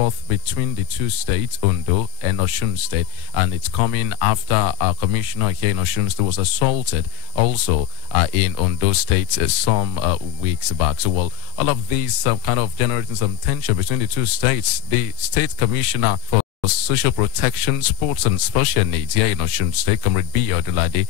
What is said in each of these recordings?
forth between the two states, Ondo and Osun State, and it's coming after our commissioner here in Osun State was assaulted also in Ondo State some weeks back. So, well, all of these kind of generating some tension between the two states. The state commissioner for Social Protection, Sports and Special Needs here in Osun State, Comrade B. Odulade,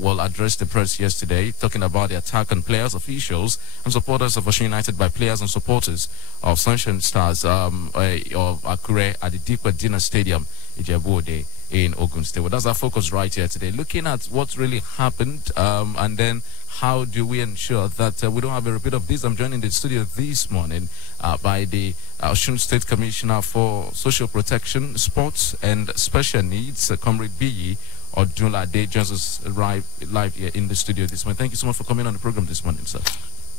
will address the press yesterday, talking about the attack on players, officials, and supporters of Osun United by players and supporters of Sunshine Stars of Akure at the Deeper Dinner Stadium, Ijebu-Ode in Ogun State. Well, that's our focus right here today, looking at what really happened, and then how do we ensure that we don't have a repeat of this. I'm joined in the studio this morning by the Osun State Commissioner for Social Protection, Sports and Special Needs, Comrade B. Odulade, joins us live here in the studio this morning. Thank you so much for coming on the program this morning, sir.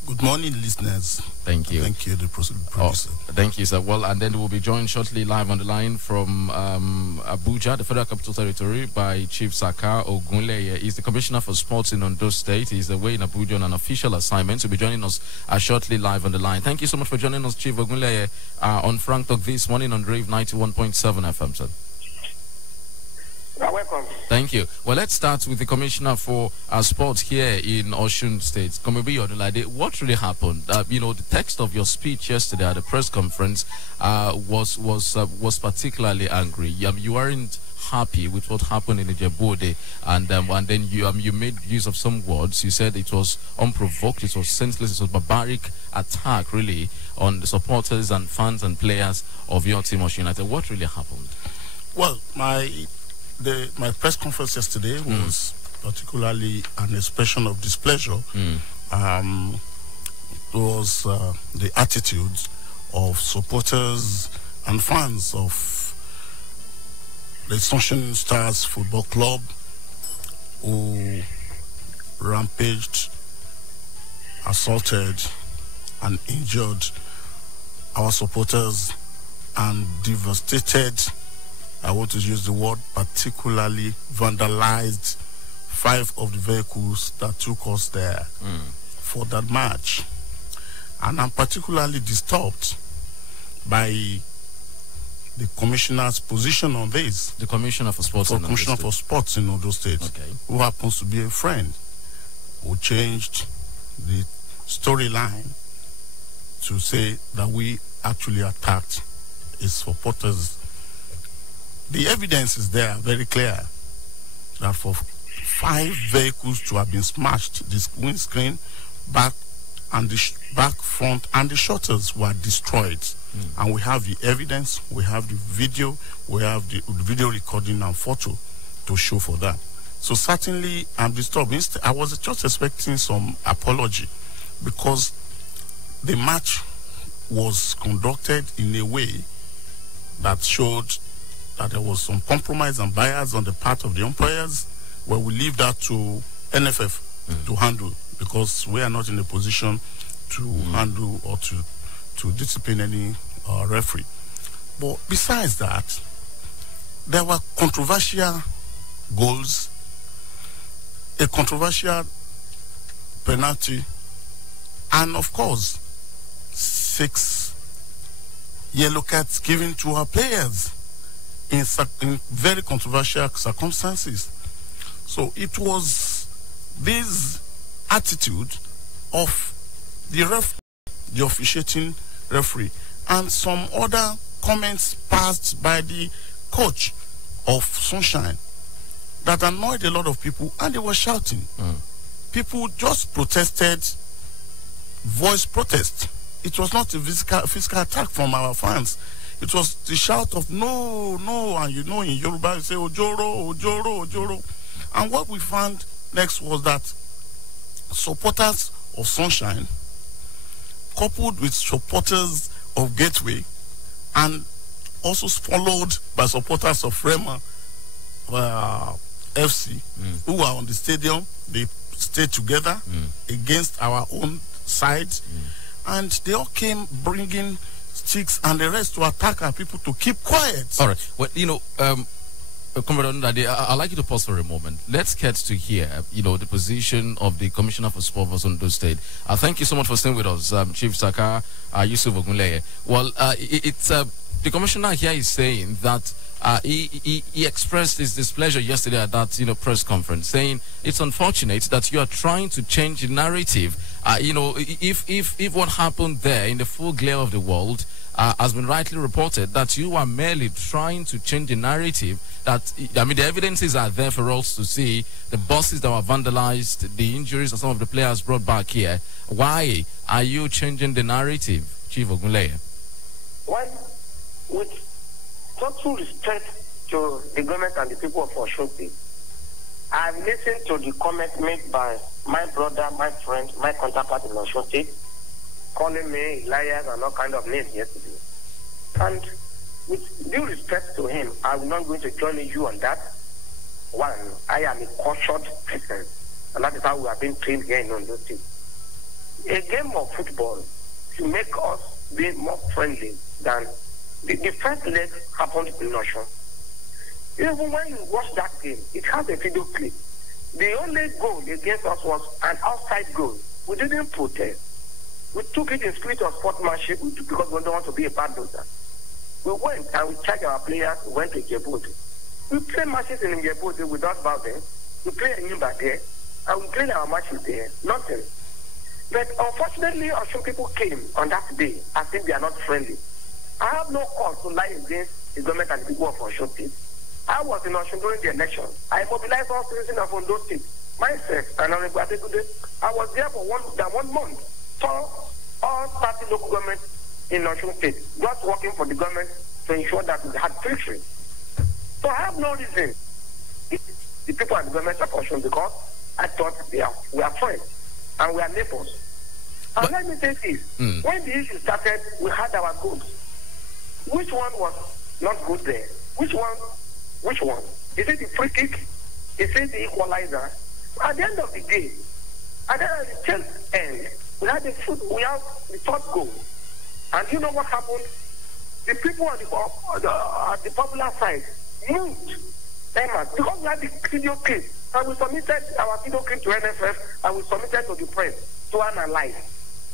Good morning, listeners. Thank you. Thank you, the producer. Thank you, sir. Well, and then we'll be joined shortly live on the line from Abuja, the Federal Capital Territory, by Chief Saka Ogunleye. He's the Commissioner for Sports in Ondo State. He's away in Abuja on an official assignment. He'll be joining us shortly live on the line. Thank you so much for joining us, Chief Ogunleye, on Frank Talk this morning on Rave 91.7 FM, sir. You're welcome. Thank you. Well, let's start with the Commissioner for Sports here in Osun State. Comrade Odulade, what really happened? The text of your speech yesterday at the press conference was particularly angry. You weren't happy with what happened in Ijebu-Ode, and then you made use of some words. You said it was unprovoked, it was senseless, it was barbaric attack, really, on the supporters and fans and players of your team, Osun United. What really happened? Well, my press conference yesterday was particularly an expression of displeasure. It was the attitude of supporters and fans of the Sunshine Stars Football Club who rampaged, assaulted and injured our supporters and devastated, I want to use the word, particularly vandalized 5 of the vehicles that took us there for that match. And I'm particularly disturbed by the Commissioner's position on this. The Commissioner for Sports in Ondo State, who happens to be a friend, who changed the storyline to say that we actually attacked his supporters. The evidence is there, very clear, that for 5 vehicles to have been smashed, this windscreen, back, and the back, front, and the shutters were destroyed. And we have the evidence, we have the video, we have the video recording and photo to show for that. So certainly, I'm disturbed. I was just expecting some apology, because the match was conducted in a way that showed that there was some compromise and bias on the part of the umpires, where we leave that to NFF to handle, because we are not in a position to handle or to discipline any referee. But besides that, there were controversial goals, a controversial penalty, and of course 6 yellow cards given to our players in very controversial circumstances. So it was this attitude of the officiating referee, and some other comments passed by the coach of Sunshine that annoyed a lot of people, and they were shouting. People just protested, voice protest. It was not a physical attack from our fans. It was the shout of no, no, and in Yoruba you say Ojoro, Ojoro, Ojoro. And what we found next was that supporters of Sunshine, coupled with supporters of Gateway, and also followed by supporters of Rema FC, who were on the stadium, they stayed together against our own side, and they all came bringing sticks and the rest to attack our people to keep quiet. All right. Well, Comrade Odulade, I'd like you to pause for a moment. Let's get to hear, the position of the Commissioner for Sports of Ondo State. Thank you so much for staying with us, Chief Saka Yusuf Ogunleye. Well, the commissioner here is saying that he expressed his displeasure yesterday at that press conference, saying it's unfortunate that you are trying to change the narrative. If what happened there in the full glare of the world has been rightly reported, that you are merely trying to change the narrative. That, I mean, the evidences are there for us to see, the buses that were vandalized, the injuries of some of the players brought back here. Why are you changing the narrative, Chief Ogunleye? Well, with total respect to the government and the people of Osun State, I've listened to the comment made by my brother, my friend, my counterpart in Osun State, calling me liars and all kind of names yesterday. And with due respect to him, I'm not going to join you on that. One, I am a cultured person, and that is how we have been trained here in Ondo State. A game of football to make us be more friendly than the first leg happened in Osun. Even when you watch that game, it has a video clip. The only goal against us was an outside goal. We didn't protest. We took it in spirit of sportsmanship because we don't want to be a bad loser. We went and we charged our players, we went to Djibouti. We play matches in Djibouti without violence. We play in Nimba there, and we played our matches there. Nothing. But unfortunately, Osun people came on that day as if they are not friendly. I have no cause to lie against the government and the people of Osun State. I was in Osun during the election. I mobilized all citizens of Ondo State. Myself and Honorable Adekude, I was there for 1 month. So all 30 local governments in Osun State, just working for the government to ensure that we had victory. So I have no reason the people and the government of Osun, because I thought we are friends and we are neighbors. And let me say this, when the issue started, we had our goals. Which one was not good there? Which one? Is it the free kick? Is it the equalizer? At the end of the day, at the tail end, we have the third goal. And you know what happened? The people on the popular side moved them because we had the video clip. And we submitted our video clip to NFF and we submitted to the press to analyze.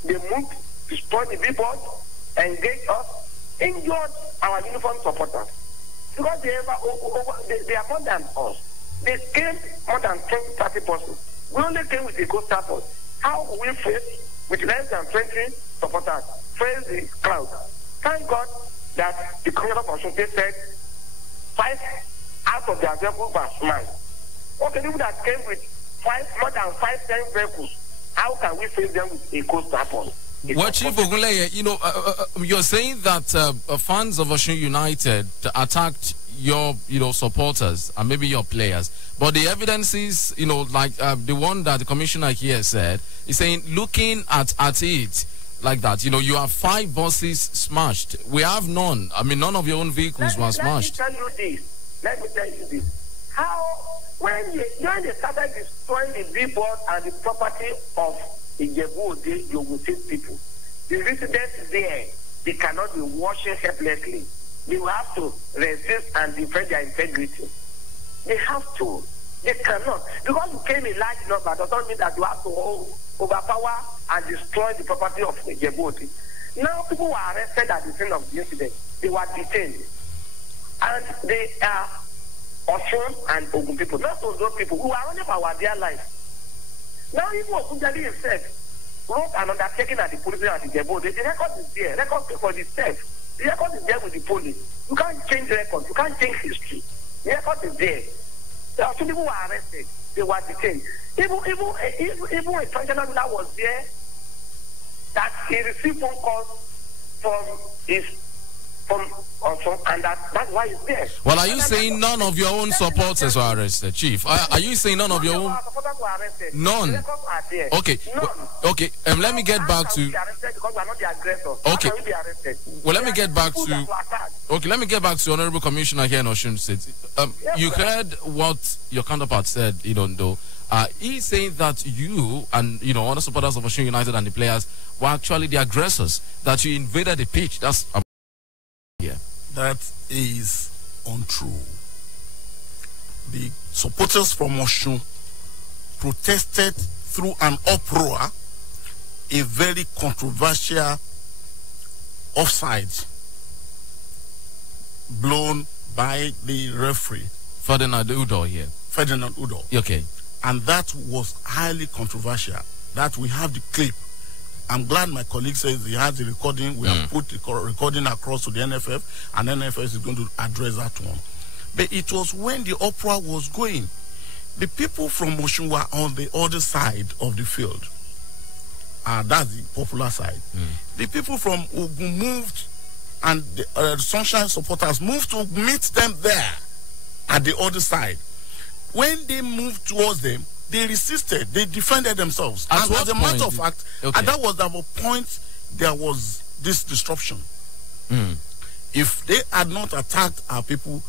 They moved, destroyed the billboard, engaged us, injured our uniform supporters. Because they are more than us. They came more than 20-30 persons. We only came with a coastal force. How will we face with less than 20 supporters? Face the crowd. Thank God that the Commissioner of Osun State said 5 out of their vehicles were smashed. Okay, people that came with more than 5-10 vehicles, how can we face them with a coastal force? Well, Chief Ogunleye, you're saying that fans of Osun United attacked your, supporters and maybe your players. But the evidence is, like the one that the commissioner here said, is saying, looking at it like that, you have 5 buses smashed. We have none. I mean, none of your own vehicles were smashed. Let me tell you this. How, when they started destroying the billboard and the property of Djibouti, you will see people. The residents there, they cannot be watching helplessly. They will have to resist and defend their integrity. They have to. They cannot. Because you came in large number does not mean that you have to overpower and destroy the property of Djibouti. Now people were arrested at the scene of the incident. They were detained. And they are Osun and Ogun people, not those people who are running for our dear life. Now, even Ogunjali himself wrote an undertaking at the police at the Djibouti. The record is there. Record for the theft. The record is there with the police. You can't change records. You can't change history. The record is there. There are 2 people who were arrested. They were detained. Even a functional that was there, that he received phone calls from and that's why he's there. Well, are you saying none of your own supporters were arrested, Chief? Are you saying none of your own? Supporters were arrested. None. Okay. None. Okay. Let me get back to. Because we are not the aggressor. Okay. How can we be arrested? Well, let me get back to. Okay, let me get back to Honorable Commissioner here in Osun State. You heard what your counterpart said, though. He's saying that you and other supporters of Osun United and the players were actually the aggressors. That you invaded the pitch. That's. Yeah. That is untrue. The supporters from Osun protested through an uproar, a very controversial offside blown by the referee. Ferdinand Udo here. Ferdinand Udo. Okay. And that was highly controversial. That we have the clip. I'm glad my colleague says he has the recording. We have put the recording across to the NFF, and NFF is going to address that one. But it was when the opera was going. The people from Osun were on the other side of the field. That's the popular side. The people from Ogun moved, and the Sunshine supporters moved to meet them there at the other side. When they moved towards them, they resisted. They defended themselves. And as a matter of fact, and that was the point there was this disruption. If they had not attacked our people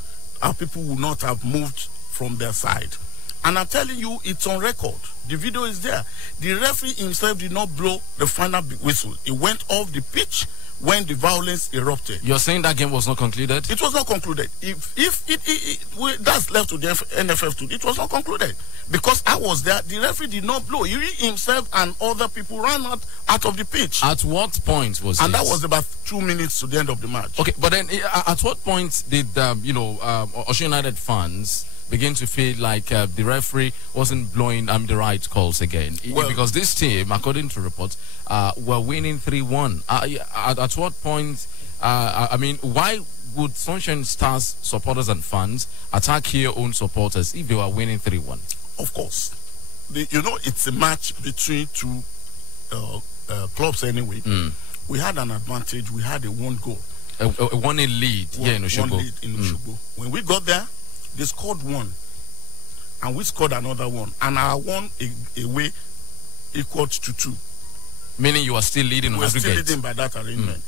would not have moved from their side. And I'm telling you, it's on record. The video is there. The referee himself did not blow the final whistle. He went off the pitch when the violence erupted. You're saying that game was not concluded? It was not concluded. That's left to the NFF too. It was not concluded. Because I was there, the referee did not blow. He himself and other people ran out of the pitch. At what point was And this? that was about 2 minutes to the end of the match. Okay, but then at what point did, Osun United fans begin to feel like the referee wasn't blowing the right calls again? Because this team, according to reports, were winning 3-1. At what point, why would Sunshine Stars supporters and fans attack your own supporters if they were winning 3-1? Of course. It's a match between two clubs anyway. We had an advantage. We had a one goal. A 1-0 lead here in Osogbo. 1 lead in Osogbo. When we got there, they scored one. And we scored another one. And our one away equaled to 2. Meaning you are still leading on aggregate. We were still leading by that arrangement.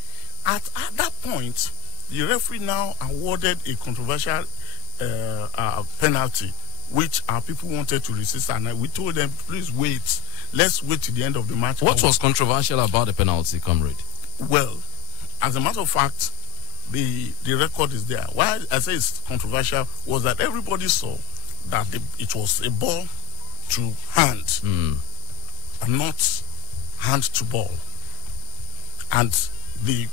At that point, the referee now awarded a controversial penalty, which our people wanted to resist. And we told them, please wait. Let's wait till the end of the match. What was controversial about the penalty, comrade? Well, as a matter of fact, the record is there. Why I say it's controversial was that everybody saw that it was a ball to hand and not hand to ball. And the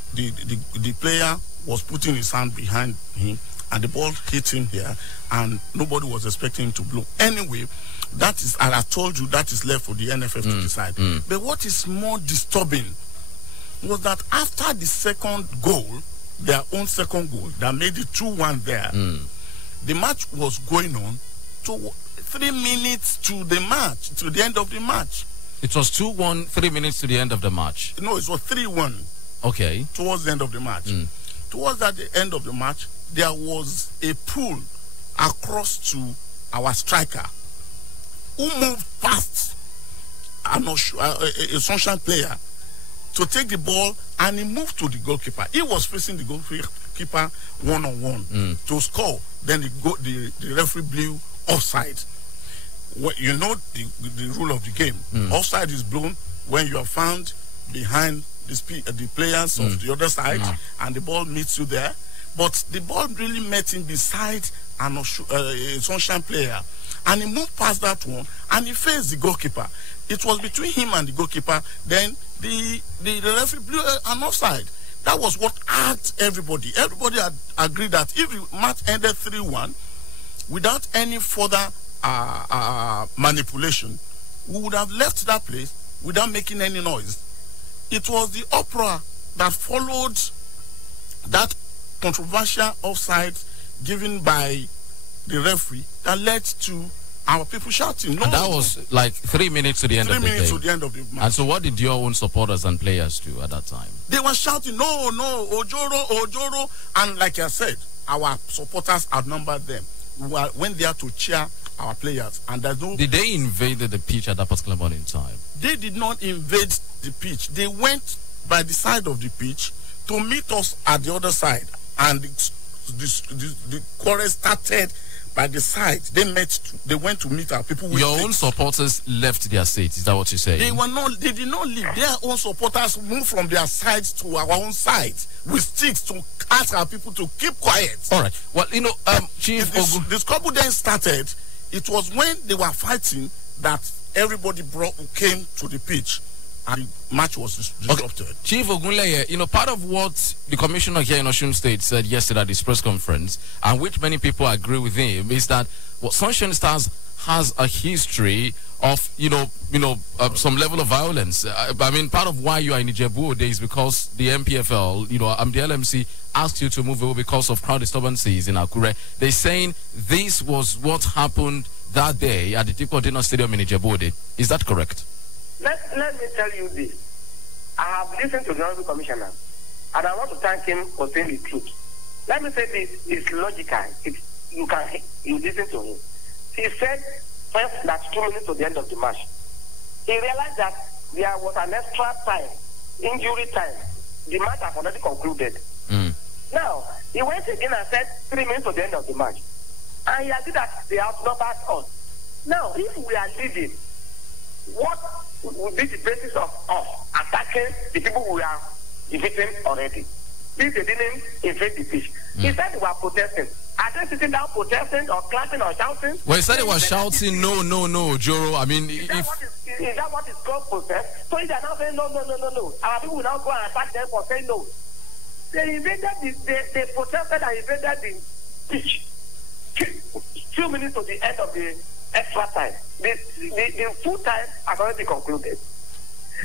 player was putting his hand behind him and the ball hit him here and nobody was expecting him to blow. Anyway, that is, and I told you, that is left for the NFF to decide. But what is more disturbing was that after the second goal, their own second goal, that made it 2-1 there, the match was going on to 3 minutes to the match, to the end of the match. It was 2-1, 3 minutes to the end of the match. No, it was 3-1. Okay. Towards the end of the match. Towards the end of the match, there was a pull across to our striker who moved past a Sunshine player to take the ball, and he moved to the goalkeeper. He was facing the goalkeeper one-on-one to score. Then the referee blew offside. Well, you know the rule of the game. Offside is blown when you are found behind the players of the other side, and the ball meets you there. But the ball really met him beside a Sunshine player, and he moved past that one, and he faced the goalkeeper. It was between him and the goalkeeper. Then the referee blew an offside. That was what asked everybody. Everybody had agreed that if the match ended 3-1, without any further manipulation, we would have left that place without making any noise. It was the uproar that followed that controversial offside given by the referee that led to our people shouting. No, and that was like 3 minutes to the end of the game. 3 minutes to the end of the match. And so what did your own supporters and players do at that time? They were shouting, no, Ojoro, Ojoro. And like I said, our supporters outnumbered them. We went there to cheer our players. And there's no... Did they invade the pitch at that particular moment in time? They did not invade the pitch. They went by the side of the pitch to meet us at the other side. And the quarrel started by the side. They went to meet our people with your own supporters left their seats. Is that what you're saying? They did not leave. Their own supporters moved from their sides to our own sides with sticks to ask our people to keep quiet. All right. Well, Chief Ogun, this couple then started. It was when they were fighting that everybody came to the pitch. and the match was disrupted. Okay. Chief Ogunleye, you know, part of what the commissioner here in Osun State said yesterday at his press conference, and which many people agree with him, is that Sunshine Stars has a history of, some level of violence. I mean, part of why you are in Ijebu is because the MPFL, the LMC asked you to move away because of crowd disturbances in Akure. They're saying this was what happened that day at the Tikodino Stadium in Ijebu. Is that correct? Let me tell you this. I have listened to the Honorable Commissioner, and I want to thank him for saying the truth. Let me say this is logical. You listen to him. He said first that 2 minutes to the end of the match. He realized that there was an extra time, injury time. The match has already concluded. Now, he went again and said 3 minutes to the end of the match. And he agreed that they outnumbered us. Now, if we are leading, what would be the basis of us attacking the people we are defeating already? If they didn't invade the pitch. He said they were protesting. Are they sitting down protesting or clapping or shouting? Well, he said they were shouting, no, Joro. I mean, is that what is called protest? So if they are now saying no. Our people will now go and attack them for saying no. They invaded they protested and invaded the pitch. 2 minutes to the end of the extra time. The full time has already concluded.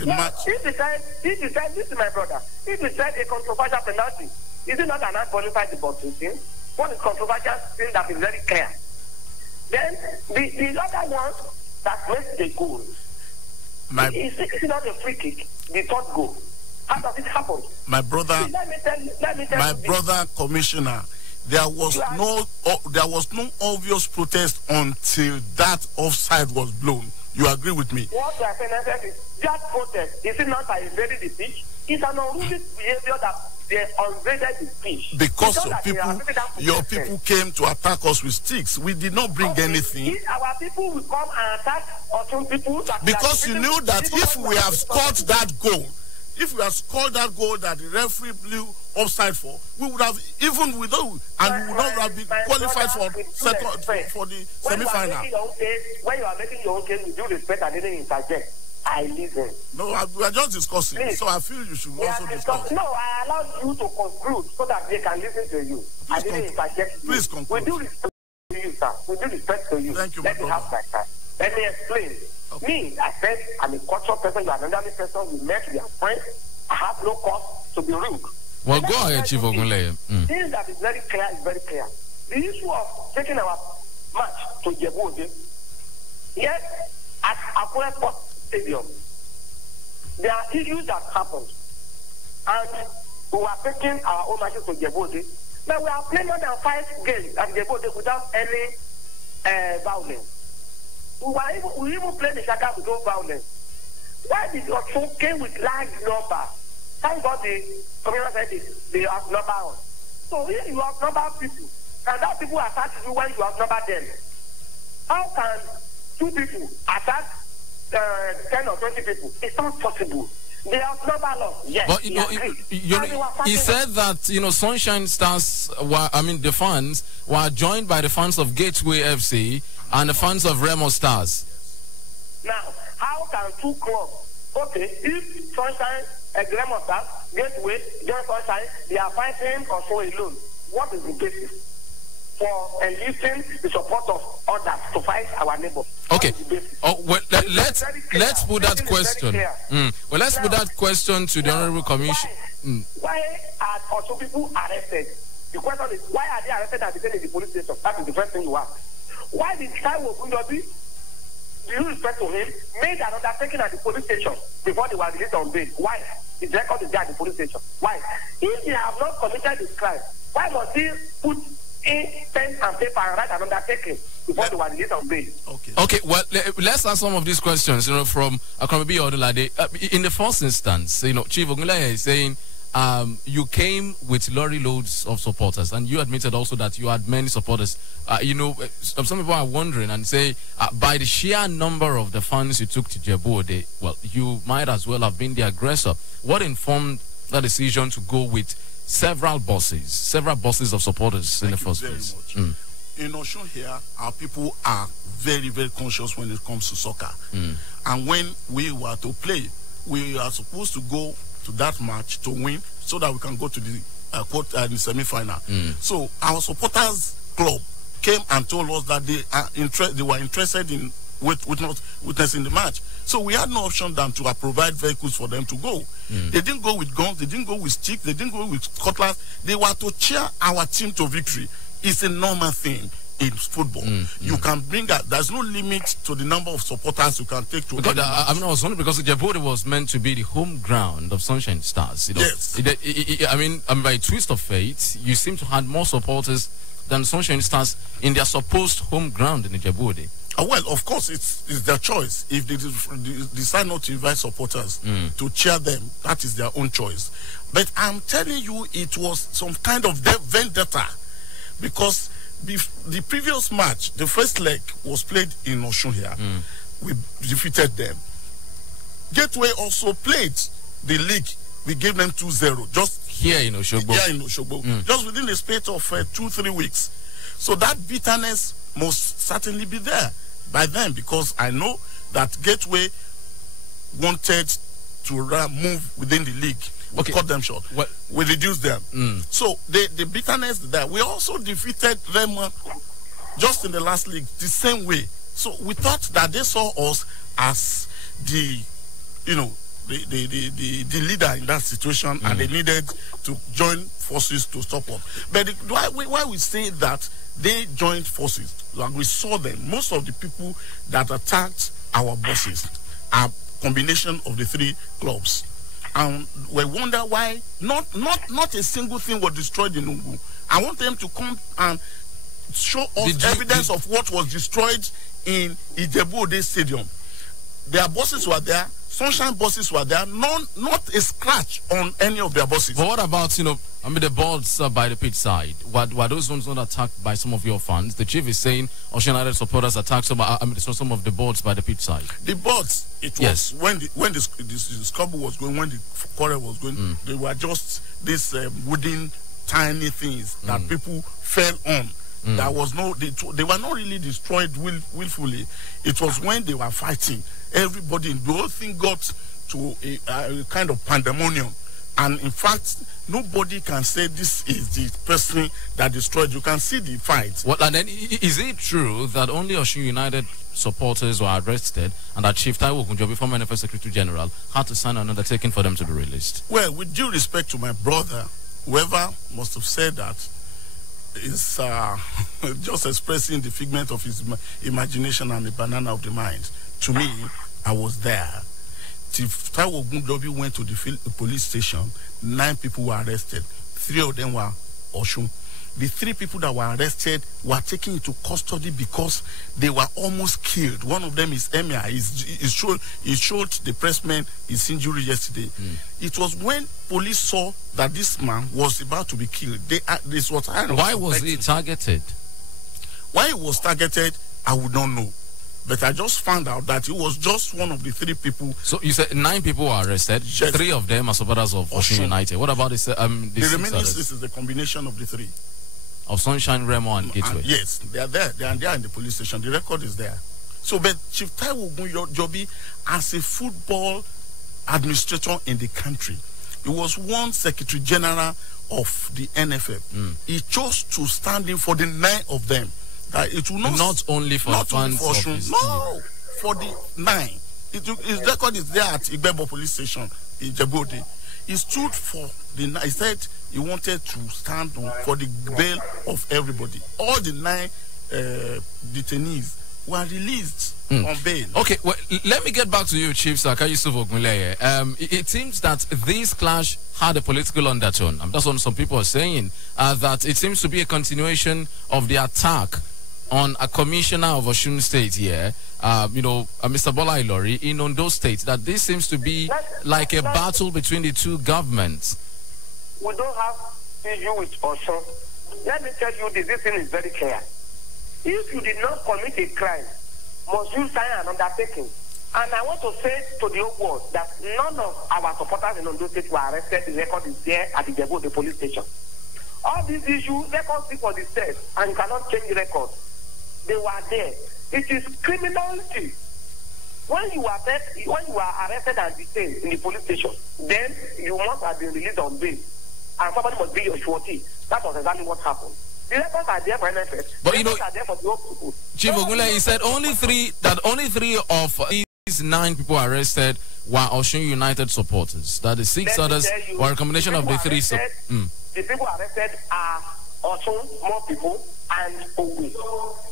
Now, if he said, this is my brother, if he said a controversial penalty, is it not an unqualified box thing? What is controversial thing that is very clear? Then the other one that makes the goal is not a free kick, the third goal. How does it happen? My brother, let me tell you brother Commissioner, there was no obvious protest until that offside was blown. You agree with me? What you are saying is that protest is it not by invading the pitch? It's an unruly behavior that they invaded the pitch. Because your people came to attack us with sticks. We did not bring anything. If our people will come and attack some people, because you knew that if we have scored that goal, that the referee blew offside for, we would have even without, and we would not have been qualified for the semi-final. When you are making your own case, with due respect, I didn't interject. I listen. No, we are just discussing. Please. So I feel you should also discuss. No, I allowed you to conclude so that they can listen to you. I didn't interject. Please conclude. With due respect to you, sir. With due respect to you. Thank you, Let me have my time. Let me explain. Okay. Me, I said, I'm a cultural person, you are an elderly person, we met, we are friends. I have no cause to be rude. Well, go ahead, Chief Ogunleye. Things that is very clear is very clear. The issue of taking our match to Ijebu, yes, at Akure Sports Stadium, there are issues that happened. And we are taking our own matches to Ijebu. But we are playing more than 5 games at Ijebu without any violence. We even played the Shaka without violence. Why did your show came with large number? Thank God the community said they outnumber us. So if you outnumber people, and that people attack you when you outnumber them, how can 2 people attack 10 or 20 people? It's not possible. They outnumber us. Yes. But he said that Sunshine Stars the fans were joined by the fans of Gateway FC and the fans of Remo Stars. Now, how can 2 clubs, if Sunshine and Remo Stars, Gateway, join Sunshine, they are fighting or so alone? What is the basis for enlisting the support of others to fight our neighbor? Okay. Let's put that question. Well, let's put that question to the Honorable Commission. Why are also people arrested? The question is, why are they arrested and detained in the police station? That is the first thing you ask. Why did Taiwo Ogunjobi, due respect to him, made an undertaking at the police station before they were released on bail? Why? His record is there at the police station. Why? If they have not committed this crime, why must he put in pen and paper and write an undertaking before they were released on bail? Okay, well, let's ask some of these questions, from Akwamabi Odolade. In the first instance, Chief Ogunleye is saying, you came with lorry loads of supporters, and you admitted also that you had many supporters. Some people are wondering and say, by the sheer number of the fans you took to Ijebu, well, you might as well have been the aggressor. What informed that decision to go with several buses of supporters in the first place? In Osun here, our people are very, very conscious when it comes to soccer. And when we were to play, we are supposed to go to that match to win so that we can go to the the semi-final. So our supporters club came and told us that they were interested in witnessing the match. So we had no option than to provide vehicles for them to go. They didn't go with guns, they didn't go with sticks, they didn't go with cutlass. They were to cheer our team to victory. It's a normal thing in football. You can bring out, there's no limit to the number of supporters you can take to. Because, I mean, I was wondering because Ijebode was meant to be the home ground of Sunshine Stars. You know? Yes. I mean, by a twist of fate, you seem to have more supporters than Sunshine Stars in their supposed home ground in Ijebode. Well, of course, it's their choice. If they decide not to invite supporters to cheer them, that is their own choice. But I'm telling you, it was some kind of vendetta, because the previous match, the first leg was played in Osun here. We defeated them. Gateway also played the league. We gave them 2-0. Just here in Oshogbo. Just within the space of 2-3 weeks. So that bitterness must certainly be there by them, because I know that Gateway wanted to move within the league. We cut them short. Well, we reduced them. So the bitterness there. We also defeated them just in the last league the same way. So we thought that they saw us as the leader in that situation, and they needed to join forces to stop us. But why we say that they joined forces, like we saw them, most of the people that attacked our bosses are combination of the three clubs. And we wonder why not a single thing was destroyed in Ungu. I want them to come and show us evidence of what was destroyed in Ijebu-Ode Stadium. Their bosses were there, Sunshine bosses were there, not a scratch on any of their bosses. But what about, the boards by the pitch side? Were those ones not attacked by some of your fans? The chief is saying Osun United supporters attacked some of the boards by the pitch side. The boards, it was when the scuffle was going, when the quarrel was going, they were just these wooden tiny things that people fell on. There was they were not really destroyed willfully. It was when they were fighting. Everybody, the whole thing got to a kind of pandemonium. And in fact, nobody can say this is the person that destroyed. You can see the fight. Well, and then is it true that only Osun United supporters were arrested and that Chief Taiwo Ogunjobi, former NFF Secretary General, had to sign an undertaking for them to be released? Well, with due respect to my brother, whoever must have said that is just expressing the figment of his imagination and the banana of the mind. To me, I was there. Chief Taiwo Ogunjobi went to the police station. 9 people were arrested. 3 of them were Osun. The 3 people that were arrested were taken into custody because they were almost killed. One of them is Emir. He showed the pressman his injury yesterday. It was when police saw that this man was about to be killed. Why was he targeted? Why he was targeted, I would not know. But I just found out that it was just one of the 3 people. So you said 9 people were arrested. Yes. 3 of them are supporters of Osun United. What about the remaining 6 is the combination of the 3. Of Sunshine, Remo, and Gateway. Yes, they are there. They are there in the police station. The record is there. So, but Chief Taiwo Ogunjobi, as a football administrator in the country, he was one Secretary General of the NFF. He chose to stand in for the 9 of them. It will not only for fans of his team. For the 9. His record is there at Igbebo police station in Ijebu-Ode. He stood for the 9. He said he wanted to stand for the bail of everybody. All the 9 detainees were released on bail. Okay, well, let me get back to you, Chief Saka Yusuf Ogunleye. It seems that this clash had a political undertone. That's what some people are saying, that it seems to be a continuation of the attack on a commissioner of Osun State here, Mr. Bola Ilori in Ondo State, that this seems to be like a battle between the 2 governments. We don't have issue with Osun. Let me tell you this thing is very clear. If you did not commit a crime, must you sign an undertaking? And I want to say to the whole world that none of our supporters in Ondo State were arrested. The record is there at the Ijebu-Ode police station. All these issues, records speak for the state, and you cannot change the record. They were there. It is criminality When you are arrested and detained in the police station, then you must have been released on bail, and somebody must be your surety. That was exactly what happened. The records are there for NFS. But you know, are there for the old people. Chief Ogunle, he said only three of these 9 people arrested were Osun United supporters. That the 6 others were a combination of the 3. The people arrested are Osun, more people, and Ogun.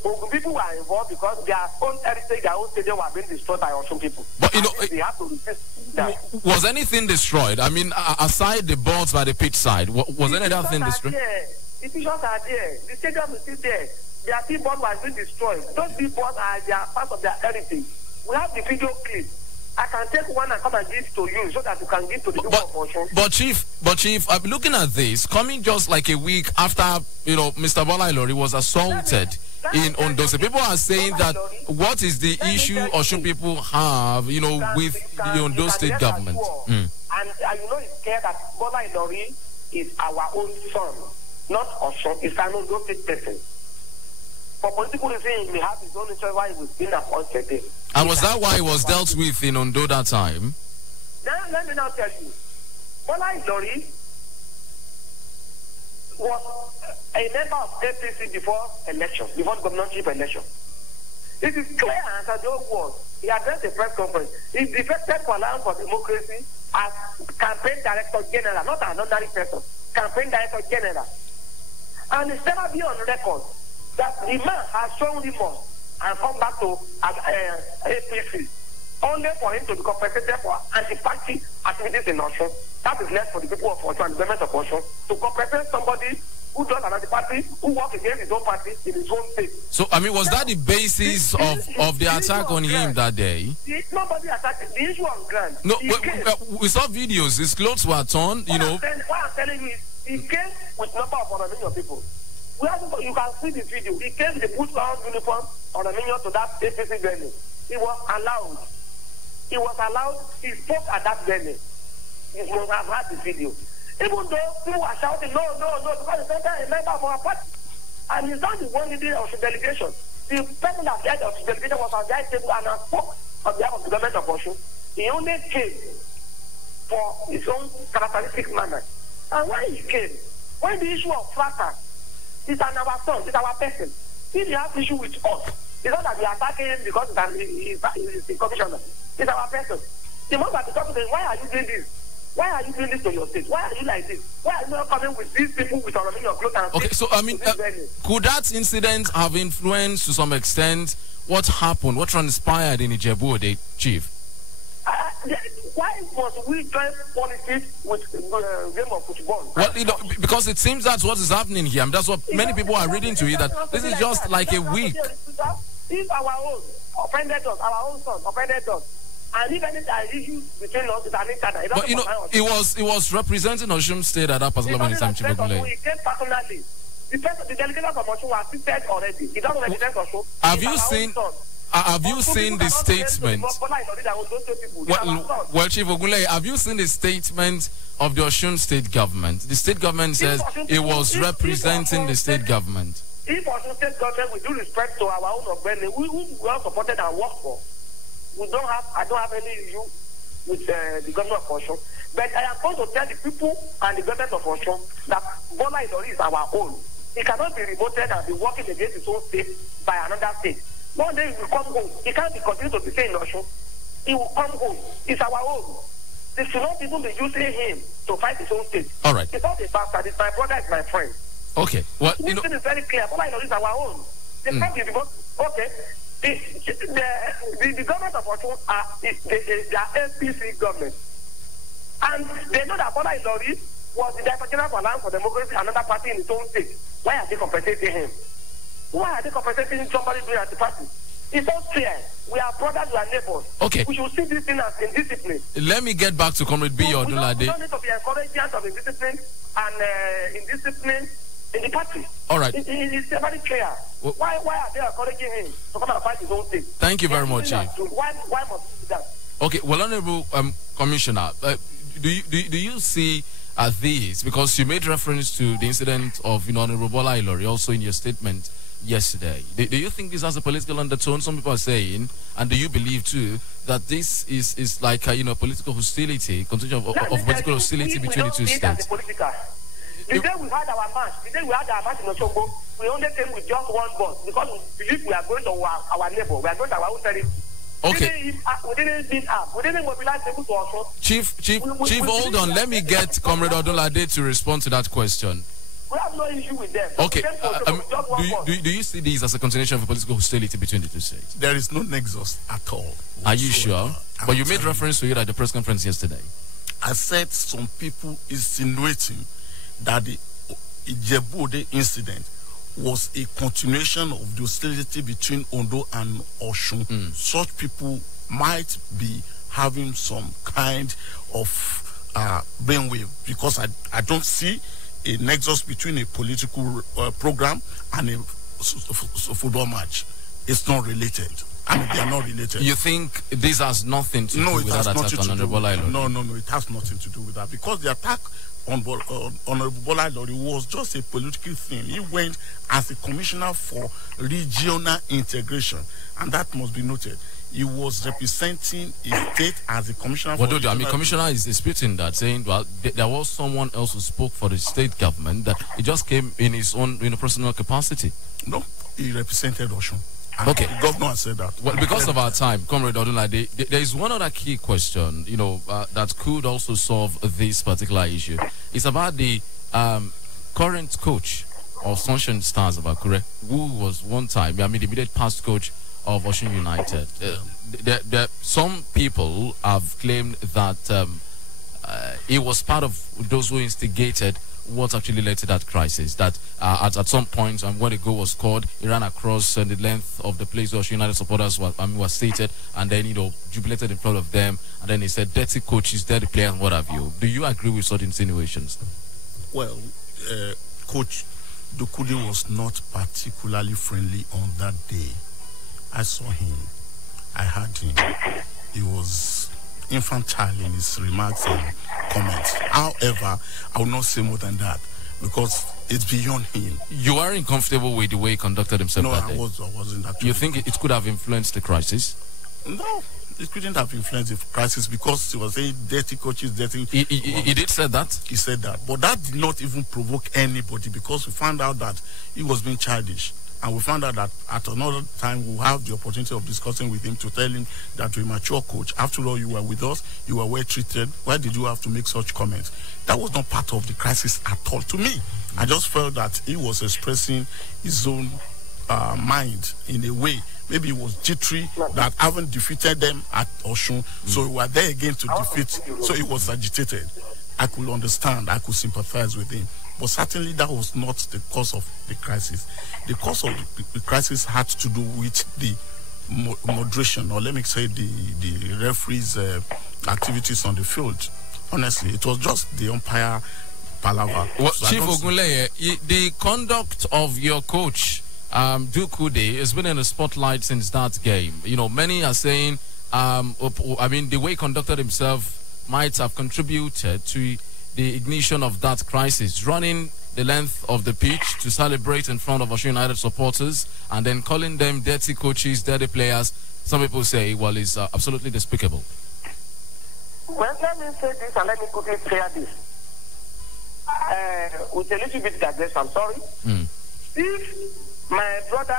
Ogun people were involved because their own heritage, their own stadium were being destroyed by Osun people. But you know, they have to resist that. Was anything destroyed? I mean, aside the boards by the pitch side, was any other thing destroyed? The pictures are there. The stadium is still there. Their billboard was being destroyed. Those billboards are part of their heritage. We have the video clip. I can take one and come and give to you so that you can give to the people of Osun. But Chief, I'm looking at this, coming just like a week after, you know, Mr. Bola Ilori was assaulted in Ondo. So people are saying that what is the issue Osun people have, you know, with the Ondo state government? And you know it's clear that Bola Ilori is our own son, not Osun. It's an Ondo state person. For political reasons, he may have his own interest why he was being appointed there. And was that why he was dealt with in Ondo that time? Now, let me now tell you. Bola Ilori was a member of APC before elections, before the governorship election. It is clear as the whole world. He addressed a press conference. He defected for Alliance for Democracy as campaign director general, not an ordinary person, campaign director general. And it's never been on record that the man has shown remorse and come back to APC, only for him to be compensated for anti-party activities in Osun. That is left for the people of Osun and the government of Osun to compensate somebody who does an anti-party, who works against his own party in his own state. So, I mean, was that the basis of the attack on him that day? Nobody attacked. The issue on ground. No, we saw videos. His clothes were torn, you know. What I'm telling you is, he came with number of 1 million people. You can see the video. He came with a put-on uniform on a million to that APC venue. He was allowed. He spoke at that venue. You must have had the video. Even though people were shouting, no, because he's a member of our party. And he's not the one leader of the delegation. The person that led of the delegation was on that table and spoke on behalf of the government of Osun. He only came for his own characteristic manner. And when he came, when the issue of fracas, it's our son, it's our person. If you have issue with us, it's not that we are attacking him because he's the commissioner. It's our person. The most of the talking is, why are you doing this? Why are you doing this to your state? Why are you like this? Why are you not coming with these people with your clothes and okay, so I mean, could that incident have influenced to some extent what happened, what transpired in Ijebu-Ode, Chief? Why must we join politics with game of football? Well, you know, because it seems that's what is happening here. I mean, that's what many people are reading to you, that this is just like a week. If our own offended us, our own son offended us, and if any issue between us is an internet, but you know, it was representing Osun State at that particular moment in time, Chief Ogunle. He came personally. The delegation from Osun was assisted already. He doesn't represent Osun. Have you seen the statement? Well, Chief Ogunle, have you seen the statement of the Osun State government? The state government says it was representing the state government. If Osun State government, with due respect to our own Ogbeni, we are supported and worked for. I don't have any issue with the government of Osun. But I am going to tell the people and the government of Osun that Bola Ilori is our own. He cannot be remoted and be working against his own state by another state. One day he will come home. He can't be continued to be saying Osun. He will come home. It's our own. They should not even be using him to fight his own state. All right. It's not a bastard. It's my brother. It's my friend. Okay. Well, you know, is very clear. Bola Ilori is our own. The fact is because the government of Osun they are APC government, and they know that Bola Ilori was the director general for Alliance for Democracy, another party in his own state. Why are they compensating him? Why are they compensating somebody doing at the party? It's not fair. We are brothers, we are neighbors. Okay. We should see this thing as indiscipline. Let me get back to Comrade B. Odunlade. We don't need to be encouraging of indiscipline and indiscipline in the party. All right. It's very clear. Well, why are they encouraging him to come and fight his own thing? Thank you very much, Chief. Why must he do that? Okay, well, Honorable Commissioner, do you see this, because you made reference to the incident of Honorable Bola Ilori also in your statement, yesterday. Do you think this has a political undertone? Some people are saying, and do you believe too, that this is like political hostility, continuation of political hostility between the two states? The day we had our match, in Osogbo, we only came with just one bus because we believe we are going to our neighbor, we are going to our own territory. Okay. We didn't beat up. We didn't mobilize people to also. Chief, hold on. Let me get Comrade Odunlade to respond to that question. We have no issue with them. Okay. Do you see this as a continuation of a political hostility between the two states? There is no nexus at all. Whatsoever. Are you sure? But you made reference to it at the press conference yesterday. I said some people insinuating that the Ijebu incident was a continuation of the hostility between Ondo and Osun. Such people might be having some kind of brainwave, because I don't see a nexus between a political program and a football match. It's not related. I mean, they are not related. You think this has nothing to do with that attack on Honorable Bola Ilori? No, it has nothing to do with that, because the attack on Honorable Bola Ilori was just a political thing. He went as a commissioner for regional integration, and that must be noted. He was representing his state as a commissioner. Commissioner is disputing that, saying, well, there was someone else who spoke for the state government, that he just came in his own personal capacity. No, he represented Osun. Okay. The governor has said that. Well, because of our time, Comrade Odunlade, there is one other key question, that could also solve this particular issue. It's about the current coach of Sunshine Stars of Akure, who was one time, the immediate past coach of Osun United. Some people have claimed that he was part of those who instigated what actually led to that crisis. That at some point, when a goal was scored, he ran across the length of the place where Osun United supporters were seated, and then jubilated in front of them, and then he said, "Dirty coaches, dirty players, what have you." Do you agree with such insinuations? Well, Coach Dokudi was not particularly friendly on that day. I saw him. I heard him. He was infantile in his remarks and comments. However, I will not say more than that, because it's beyond him. You are uncomfortable with the way he conducted himself that day? No, I wasn't actually. You think it could have influenced the crisis? No, it couldn't have influenced the crisis, because he was saying dirty coaches, dirty... He did say that? He said that. But that did not even provoke anybody, because we found out that he was being childish. And we found out that at another time we'll have the opportunity of discussing with him, to tell him that you're a mature coach. After all, you were with us, you were well treated. Why did you have to make such comments? That was not part of the crisis at all to me. I just felt that he was expressing his own mind in a way. Maybe he was jittery that haven't defeated them at Osun, so we were there again to defeat. So he was agitated. I could understand, I could sympathize with him. But certainly that was not the cause of the crisis. The cause of the crisis had to do with the moderation, or let me say the referee's activities on the field. Honestly, it was just the umpire palaver. Well, so Chief Ogunleye, the conduct of your coach, Dukude, has been in the spotlight since that game. Many are saying, the way he conducted himself might have contributed to the ignition of that crisis, running the length of the pitch to celebrate in front of Osun United supporters, and then calling them dirty coaches, dirty players. Some people say, well, it's absolutely despicable. Well, let me say this, and let me quickly clear this. With a little bit digression, I'm sorry. If my brother,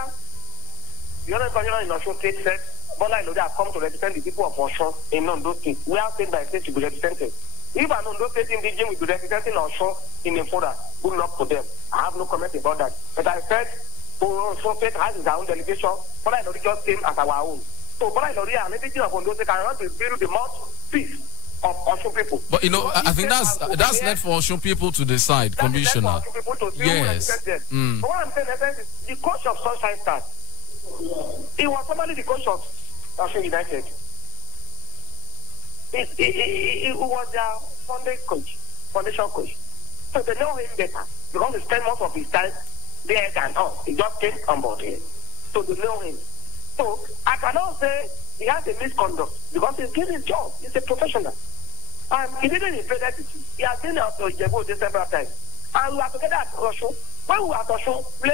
the other commissioner in Osun State, said, Bola Ilori have come to represent the people of Osun in Ondo State, we are saying by state to be represented. If an Ondo State indigenous will be representing Osun in a fora, good luck to them. I have no comment about that. But I said, Osun State has its own delegation. Bola Ilori just came as our own. So Bola Ilori and everything of Ondo State cannot be build the mouthpiece of Osun people. But I think that's left for Osun people to decide, Commissioner. Yes. But what I'm saying is, the coach of Sunshine Stars, he was somebody the coach of Osun United. He was their foundation coach. So they know him better, because he spent most of his time there than us. He just came on board here. So they know him. So I cannot say he has a misconduct, because he's doing his job. He's a professional. He didn't invade that. He has been out to Ijebu several times. And we were together at Osun. When we were at Osun, we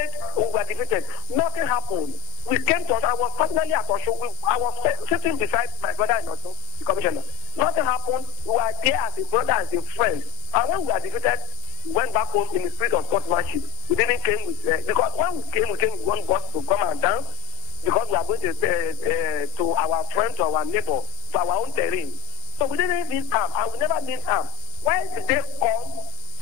were defeated. Not happened. We came to, I was personally at Osho. I was sitting beside my brother in Osho, the commissioner. Nothing happened. We were there as a brother, as a friend. And when we were defeated, we went back home in the spirit of sportsmanship. We didn't came with, because when we came with one bus to come and dance, because we are going to our friend, to our neighbor, to our own terrain. So we didn't need arm, and we never need arm. Why did they come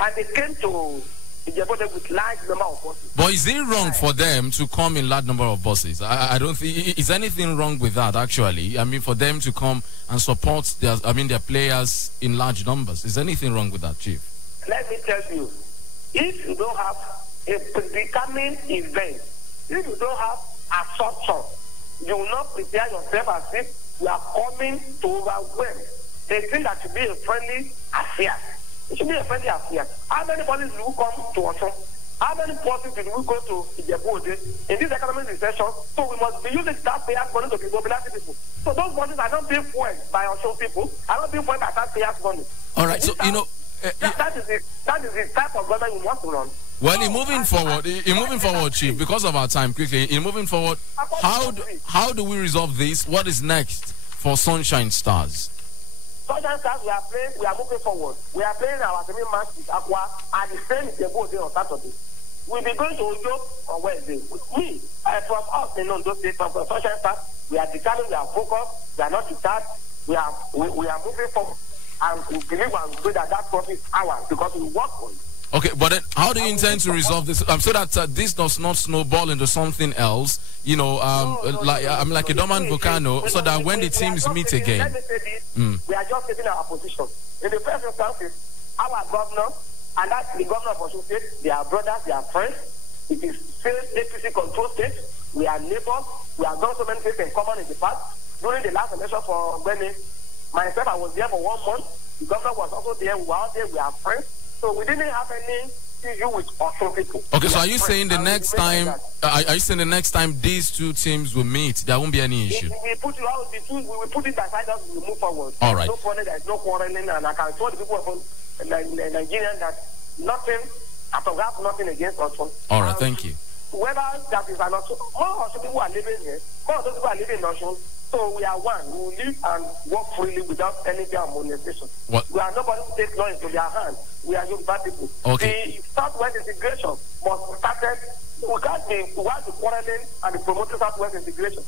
and they came to with large number of buses? But is it wrong for them to come in large number of buses? I don't think is anything wrong with that. Actually, I mean, for them to come and support their players in large numbers, is anything wrong with that, Chief? Let me tell you, if you don't have a predetermined event, if you don't have assumption, you will not prepare yourself as if you are coming to overwhelm. They think that should be a friendly affair. It should be a friendly affair. How many buses will come to Osho? How many buses will we go to Ijebu in this economic recession? So we must be using taxpayers' money to mobilize people. So those buses are not being fueled by Osho people, are not being fueled by taxpayers' money. All right, so you know. That is the type of government we want to run. Well, in moving forward, Chief, because of our time, quickly, in moving forward, how do we resolve this? What is next for Sunshine Stars? Sunshine Stars, we are moving forward. We are playing our semi-match with Aqua, and the same is the goal on Saturday. We'll be going to Ojo on Wednesday. Me, from us in Ondo State, from Sunshine Stars, we are determined, we are focused, we are not deterred, we are moving forward. And we believe and pray that profit is ours because we work on it. Okay, but then how do you intend to resolve this? So that this does not snowball into something else, you know, like a dormant volcano, so that when the teams meet again. Let me say this, we are just taking our position. In the first instance, our governor, and that's the governor of Osun State, they are brothers, they are friends. It is still APC control state. We are neighbors. We have done so many things in common in the past. During the last election for Benin, myself, I was there for 1 month. The governor was also there. We were out there. We are friends. So we didn't have any issue with Osho people. Okay, so are you saying the next time? Are you saying the next time these two teams will meet, there won't be any issue? We will put it aside us. We will move forward. All right. No problem. There is no quarreling, and I can tell the people of Nigeria that nothing. I have nothing against Osho. All right. Thank you. Whether that is an Osho, more Osho people are living here. More Osho people are living in Osho. So we are one. We will live and work freely without any fear of molestation. We are nobody to take law into their hands. We are Yoruba people. Okay. The Southwest integration must be started. We can't be quarreling and the promoting Southwest integration.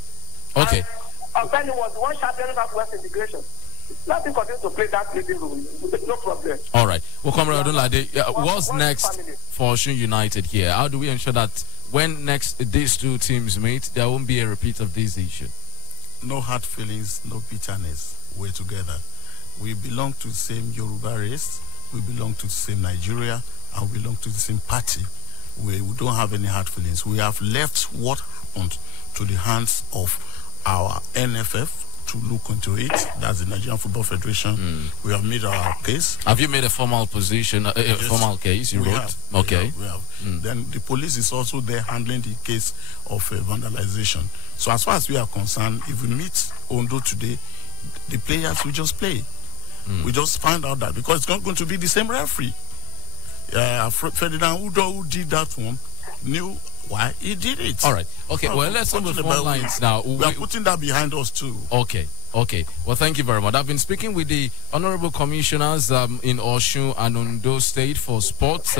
Okay. And Femi was the one championing Southwest integration. Let me continue to play that leading role. No problem. All right. Well, Comrade Odunlade, what's next for Osun United here? How do we ensure that when next these two teams meet, there won't be a repeat of this issue? No hard feelings, no bitterness. We're together. We belong to the same Yoruba race. We belong to the same Nigeria, and we belong to the same party. We don't have any hard feelings. We have left what happened to the hands of our NFF to look into it. That's the Nigerian Football Federation. We have made our case. Have you made a formal position, yes, formal case? You wrote? Okay. We have. Then the police is also there handling the case of vandalization. So as far as we are concerned, if we meet Ondo today, the players will just play. We just find out that because it's not going to be the same referee. Ferdinand Udo, who did that one, knew why he did it. All right. Okay. Well, let's move the phone lines now. We are putting that behind us too. Okay. Okay. Well, thank you very much. I've been speaking with the honorable commissioners in Osun and Ondo State for Sports,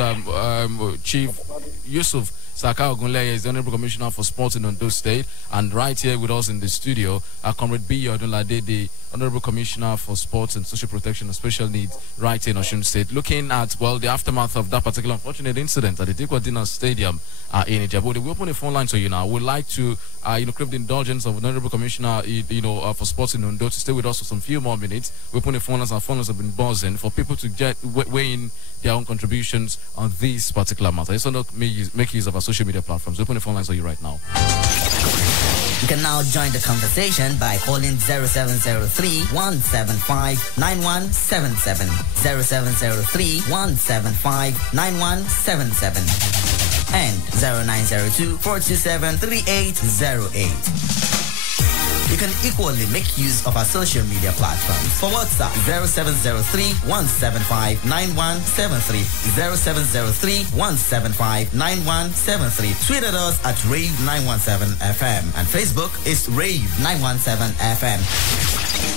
Chief Yusuf Saka Ogunleye is the Honorable Commissioner for Sports in Ondo State, and right here with us in the studio, Comrade B. Odunlade, the Honorable Commissioner for Sports and Social Protection and Special Needs, right here in Osun State, looking at, well, the aftermath of that particular unfortunate incident at the Dikwa Stadium in Ijebu. We open the phone line to you now. We'd like to, crave the indulgence of Honorable Commissioner, for Sports in Ondo to stay with us for some few more minutes. We open the phone lines. Our phone lines have been buzzing for people to weigh in their own contributions on this particular matter. I just want to make use of our social media platforms. We open the phone lines for you right now. You can now join the conversation by calling 0703-175-9177. 0703-175-9177. And 0902-427-3808. You can equally make use of our social media platforms. For WhatsApp, 0703-175-9173, 0703-175-9173. Tweet at us at Rave917FM, and Facebook is Rave917FM.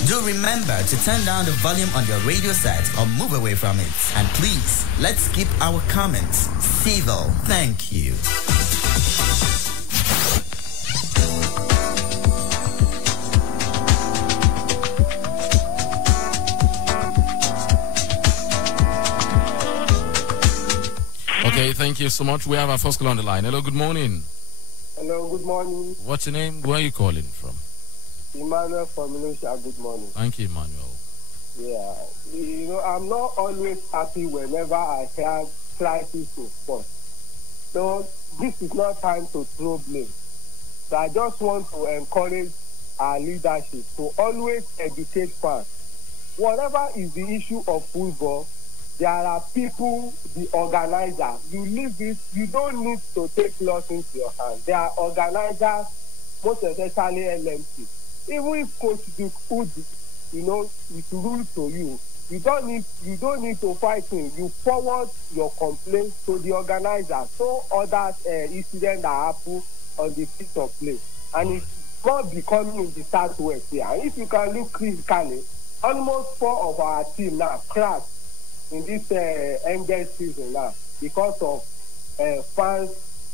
Do remember to turn down the volume on your radio set or move away from it. And please, let's keep our comments civil. Thank you. Okay, thank you so much. We have our first call on the line. Hello, good morning. Hello, good morning. What's your name? Where are you calling from? Emmanuel from Indonesia. Good morning. Thank you, Emmanuel. Yeah, I'm not always happy whenever I hear crisis response. So this is not time to throw blame. So I just want to encourage our leadership to always educate fans. Whatever is the issue of football, there are people, the organizer. You leave it, you don't need to take laws into your hands. There are organizers, most especially LMC. Even if Coach Duke Udi, it rule to you, you don't need to fight him. You forward your complaint to the organizer. So other incidents that happen on the field of play, and it's not becoming in the Southwest here. And if you can look critically, almost 4 of our team now crashed in this ended season now because of fans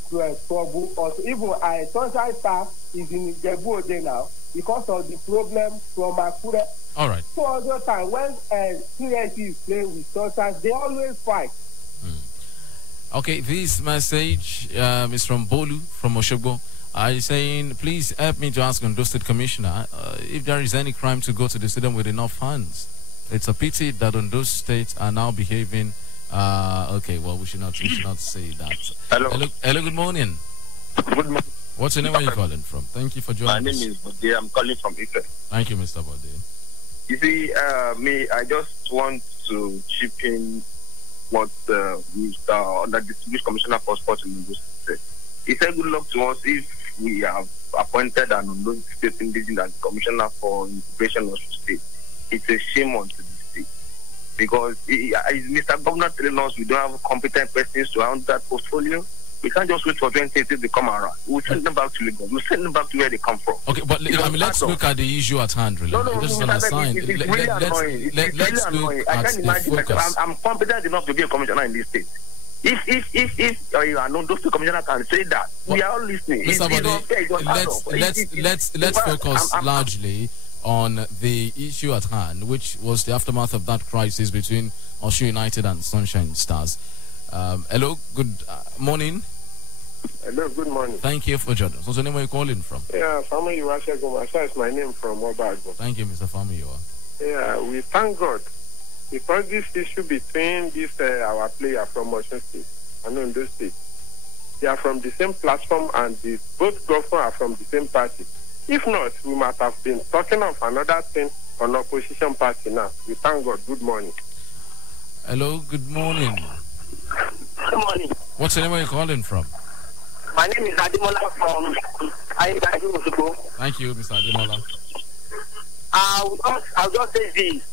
trouble. Also, even Sunshine Star is in Jebu now because of the problem from Akure. All right. So other time when CSC is playing with Sunshine, they always fight. Okay, this message is from Bolu from Oshogbo. He's saying, please help me to ask Ondo State Commissioner if there is any crime to go to the stadium with enough funds. It's a pity that Ondo State are now behaving. Okay, well, we should not say that. Hello. Hello, good morning. Good morning. What's your name? Where are you calling from? Thank you for joining us. My name is Bode. I'm calling from Ife. Thank you, Mr. Bode. You see, I just want to chip in what Mr. the Distinguished Commissioner for Sports in Ondo State. He said good luck to us if we have appointed an Ondo State indigenous as Commissioner for Immigration of State. It's a shame on the state because Mr. Governor telling us we don't have competent persons to handle that portfolio. We can't just wait for 2080 to come around. We'll send them back to Lagos. We'll send them back to where they come from. Okay, but let's look at the issue at hand, really. No, this is an aside. It's really annoying. Let's look I can't imagine myself. I'm competent enough to be a commissioner in this state. If those two commissioners can say that, we are all listening. Let's focus largely on the issue at hand, which was the aftermath of that crisis between Osun United and Sunshine Stars. Hello, good morning. Hello, good morning. Thank you for joining us. What's the name are you calling from? Yeah, Femi is my name from Obago. Thank you, Mr. Femi. Yeah, we thank God because this issue between our player from Osun State and Ondo State, they are from the same platform and both governors are from the same party. If not, we might have been talking of another thing on opposition party now. We thank God. Good morning. Hello, good morning. Good morning. What's the name are you calling from? My name is Ademola from Ayédájú. Thank you, Mr. Ademola. I'll just say this.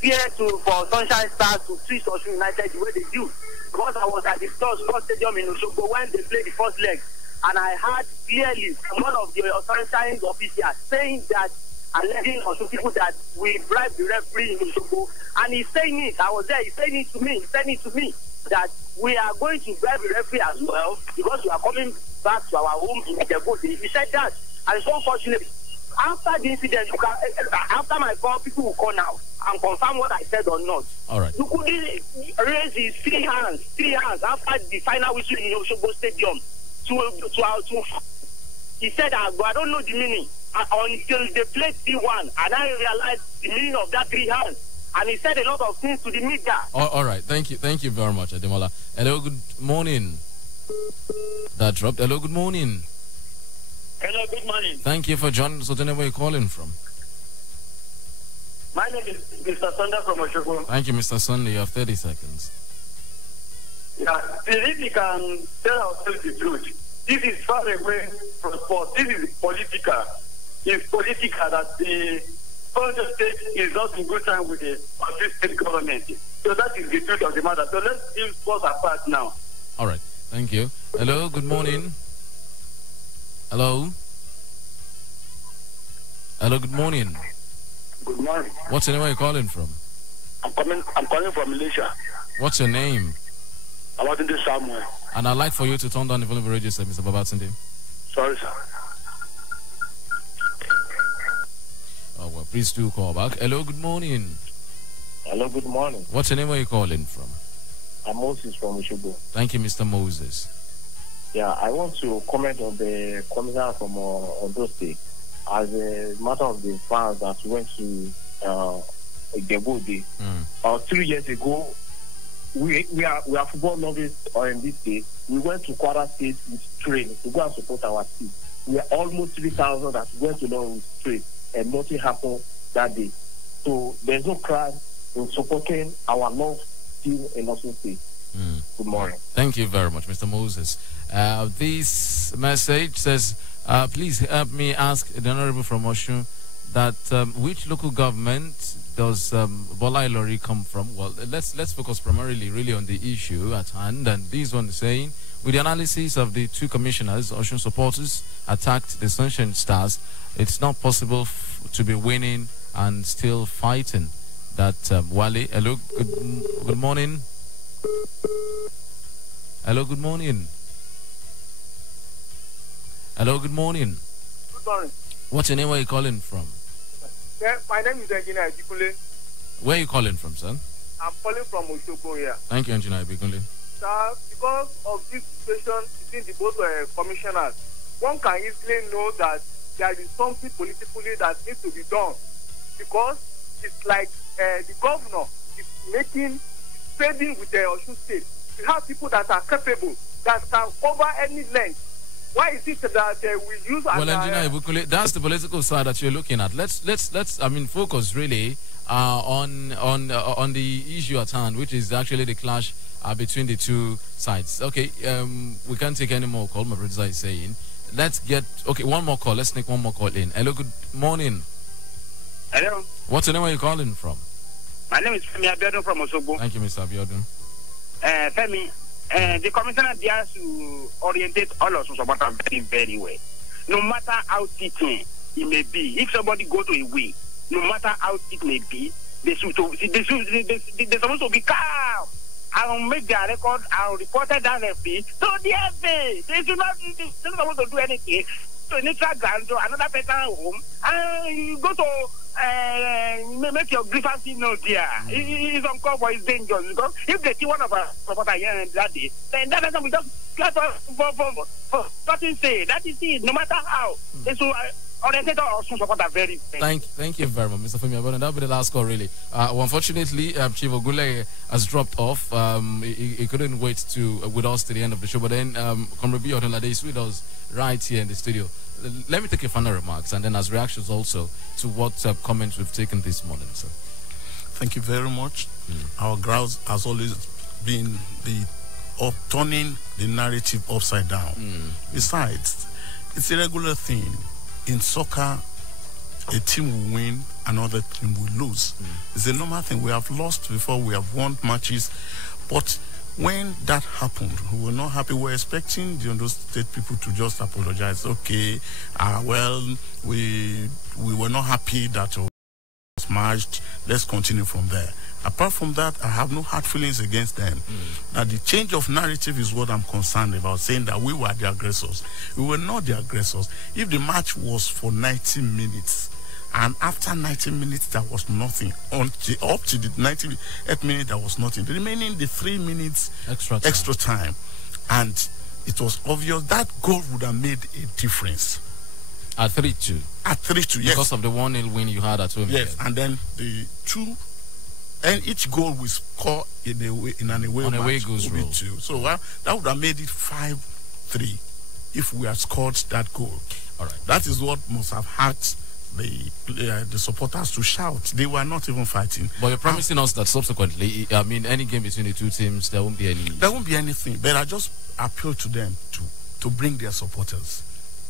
Fear for Sunshine Stars to treat Osun United the way they do. Because I was at the Sports Stadium in Osogbo when they played the first leg. And I heard clearly from one of the Sunshine officials saying that, alleging Osun people that we bribed the referee in Osogbo. And he's saying it, I was there, he's saying it to me, that we are going to bribe the referee as well because we are coming back to our home in Ijebu. He said that, and it's unfortunate. After the incident, after my call, people will call now and confirm what I said or not. All right. You couldn't raise his three hands after the final whistle in Osogbo Stadium to he said, I don't know the meaning until they played 3-1, and I realized the meaning of that 3 hands. And he said a lot of things to the media. All right. Thank you very much, Ademola. Hello, good morning. That dropped. Hello, good morning. Hello, good morning. Thank you for joining us. Where are you calling from? My name is Mr. Sunday from Oshogbo. Thank you, Mr. Sunday. You have 30 seconds. Yeah, if we can tell ourselves the truth, this is far away from sport. This is political. is political, that the Ondo State is not in good time with the state government. So that is the truth of the matter. So let's leave sports apart now. All right. Thank you. Hello. Good morning. Hello. Hello. Good morning. Good morning. What's the name you're calling from? I'm calling from Malaysia. What's your name? I want to do somewhere. And I'd like for you to turn down the volume of the radio set, Mr. Babatunde. Sorry, sir. Oh, well, please do call back. Hello, good morning. Hello, good morning. What's the name are you calling from? I'm Moses from Ushubu. Thank you, Mr. Moses. Yeah, I want to comment on the commissioner from Ondo State. As a matter of the fans that went to Gebode. 3 years ago, we are football novices in this state. We went to Kwara State with train to go and support our team. We are almost 3,000 that went along with train, and nothing happened that day. So there's no crime in supporting our love team in Osun State. Good morning. Thank you very much, Mr. Moses. This message says, please help me ask the Honorable from Osun that which local government does Bola Ilori come from? Well, let's focus primarily really on the issue at hand. And this one is saying, with the analysis of the two commissioners, Osun supporters attacked the Sunshine Stars. It's not possible to be winning and still fighting. That Wale, hello, good morning. Hello, good morning. Hello, good morning. Good morning. What's your name? Where are you calling from? Yeah, my name is Engineer Ibikule. Where are you calling from, sir? I'm calling from Osogbo here. Thank you, Engineer Ibikule. Sir, because of this situation between the both commissioners, one can easily know that there is something politically that needs to be done. Because it's like the governor is trading with the Osun State. We have people that are capable, that can cover any length. Why is it that we use? Well, Engineer Ibukule, that's the political side that you're looking at. Let's focus really on the issue at hand, which is actually the clash between the two sides. Okay, we can't take any more call. My brother is saying, let's get one more call. Let's take one more call in. Hello, good morning. Hello. What's the name? Where are you calling from? My name is Femi Abiodun from Osogbo. Thank you, Mr. Abiodun. Femi, the commissioner there to orientate all of us about very, very well. No matter how teaching it may be, if somebody go to a way, no matter how it may be, they're supposed to be calm. I'll make their record. I'll report that FA. So the FA, they're not supposed to do anything. So a neutral ground to another person home, and you go to make your grievances known there. It's uncalled for, it's dangerous. Because if they see one of our supporters here that day, then that person will just clap for nothing say. That is it, no matter how. So oriented also supporter very. Thank you very much, Mr. Femi Abiodun. That'll be the last call, really. Unfortunately, Chief Ogule has dropped off. He couldn't wait with us to the end of the show. But then, Comrade Odunlade is with us right here in the studio. Let me take your final remarks and then as reactions also to what comments we've taken this morning, sir. Thank you very much. Our grouse has always been of turning the narrative upside down. Besides, it's a regular thing. In soccer, a team will win, another team will lose. It's a normal thing. We have lost before, we have won matches. But when that happened, we were not happy. We were expecting the Ondo State people to just apologize. Okay, we were not happy that was smashed. Let's continue from there. Apart from that, I have no hard feelings against them. Now, the change of narrative is what I'm concerned about, saying that we were the aggressors. We were not the aggressors. If the match was for 90 minutes, and after 90 minutes, there was nothing. Up to the 98th minute, there was nothing. The remaining, the 3 minutes extra time. And it was obvious that goal would have made a difference. At 3-2? At 3-2, yes. Because of the 1-0 win you had at home. Yes, and then the two... And each goal we score in an away match goes will be 2. So that would have made it 5-3 if we had scored that goal. All right. That is what must have hurt the supporters to shout. They were not even fighting. But you're promising us that subsequently, I mean, any game between the two teams, there won't be any... There won't be anything. But I just appeal to them to bring their supporters.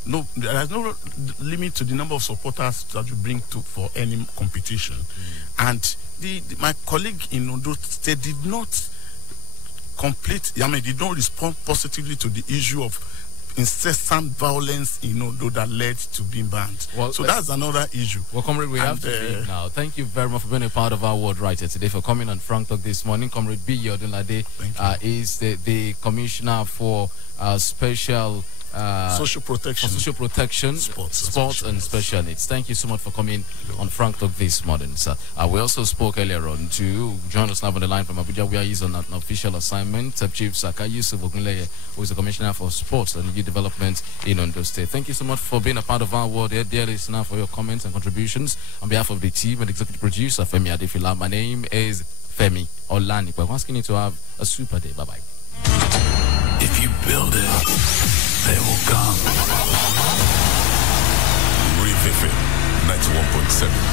no, there is no limit to the number of supporters that you bring to for any competition. And my colleague in Ondo State did not did not respond positively to the issue of incessant violence in Ondo that led to being banned. Well, so that's another issue. Well, Comrade, we have to leave now. Thank you very much for being a part of our World Writer today, for coming on Frank Talk this morning. Comrade B. Odunlade is the Commissioner for Special Social Protection, Sports and Special Needs. Thank you so much for coming on Frank Talk this morning, sir. We also spoke earlier on to join us now on the line from Abuja, where he's on an official assignment, Chief Saka Yusuf Ogunleye, who is the Commissioner for Sports and Youth Development in Ondo State. Thank you so much for being a part of our world, dear listener, for your comments and contributions. On behalf of the team and executive producer, Femi Adefila, my name is Femi Olanipekun. We're asking you to have a super day. Bye-bye. If you build it, they will come. Rave 91.7.